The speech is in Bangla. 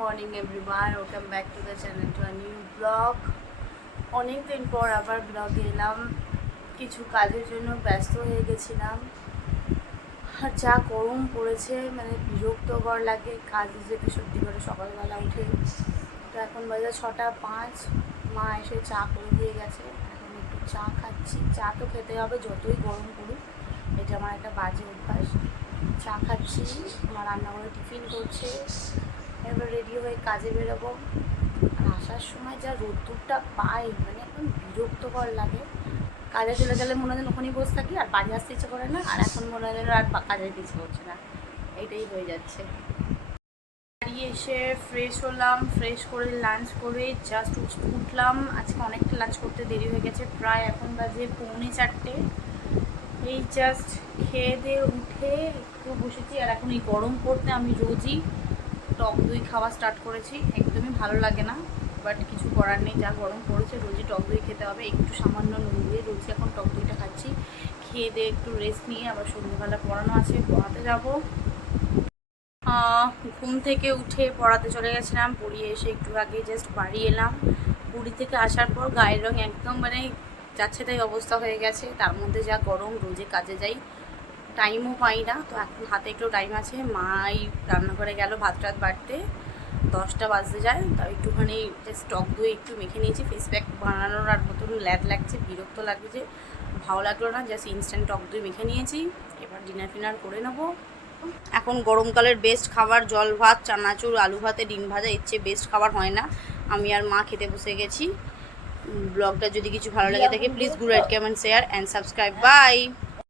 Morning everyone, welcome back to the channel to a new blog. অনেক দিন পর আবার ব্লগে এলাম। কিছু কাজের জন্য ব্যস্ত হয়ে গেছিলাম। আর যা গরম পড়েছে, মানে বিরক্তকর লাগে কাজে যেতে সত্যি করে সকালবেলা উঠে। তো এখন বাজে 6:05। মা এসে চা করে দিয়ে গেছে, এখন একটু চা খাচ্ছি। চা তো খেতে হবে যতই গরম পড়ুক, এটা আমার একটা বাজে অভ্যাস। চা খাচ্ছি, মা রান্নাঘরে টিফিন করছে। এবার রেডি হয়ে কাজে বেরোবো। আর আসার সময় যা রোদ্দুরটা পাই, মানে একদম বিরক্তকর লাগে। কাজে চলে গেলে মনে হয় ওখানেই বসে থাকি, আর বাড়ি আসতে ইচ্ছে করে না। আর এখন মনে হয় আর কাজে যেতে ইচ্ছে করছে না, এইটাই হয়ে যাচ্ছে। বাড়ি এসে ফ্রেশ হলাম, ফ্রেশ করে লাঞ্চ করে জাস্ট উঠলাম। আজকে অনেকটা লাঞ্চ করতে দেরি হয়ে গেছে, প্রায় এখন বাজে 3:45। এই জাস্ট খেয়ে দিয়ে উঠে একটু বসেছি। আর এখন এই গরম পড়তে আমি রোজই টক দই খাওয়া স্টার্ট করেছি। একদমই ভালো লাগে না, বাট কিছু করার নেই, যা গরম পড়েছে রোজই টক দই খেতে হবে। একটু সামান্য নুন দিয়ে রোজই এখন টক দইটা খাচ্ছি। খেয়ে দিয়ে একটু রেস্ট নিয়ে আবার সন্ধ্যেবেলা পড়ানো আছে, পড়াতে যাব। ঘুম থেকে উঠে পড়াতে চলে গেছিলাম, পড়িয়ে এসে একটু আগে জাস্ট বাড়ি এলাম। পুরী থেকে আসার পর গায়ের রং একদম মানে যাচ্ছে তাই অবস্থা হয়ে গেছে। তার মধ্যে যা গরম, রোজে কাজে যাই, টাইমও পাই না। তো এখন হাতে একটু টাইম আছে, মাই রান্নাঘরে গেল ভাত টাত বাড়তে। 10টা বাজতে যায়, তাও একটুখানি জাস্ট টক দই একটু মেখে নিয়েছি। ফেস প্যাক বানানোর আর মতন ল্যাদ লাগছে, বিরক্ত লাগছে, ভালো লাগলো না। জাস্ট ইনস্ট্যান্ট টক দই মেখে নিয়েছি। এবার ডিনার ফিনার করে নেবো। এখন গরমকালের বেস্ট খাবার জল ভাত, চানাচুর, আলু ভাতে ডিম ভাজা। এর চেয়ে বেস্ট খাবার হয় না। আমি আর মা খেতে বসে গেছি। ব্লগটা যদি কিছু ভালো লাগে থাকে please do like, comment, share and subscribe. By.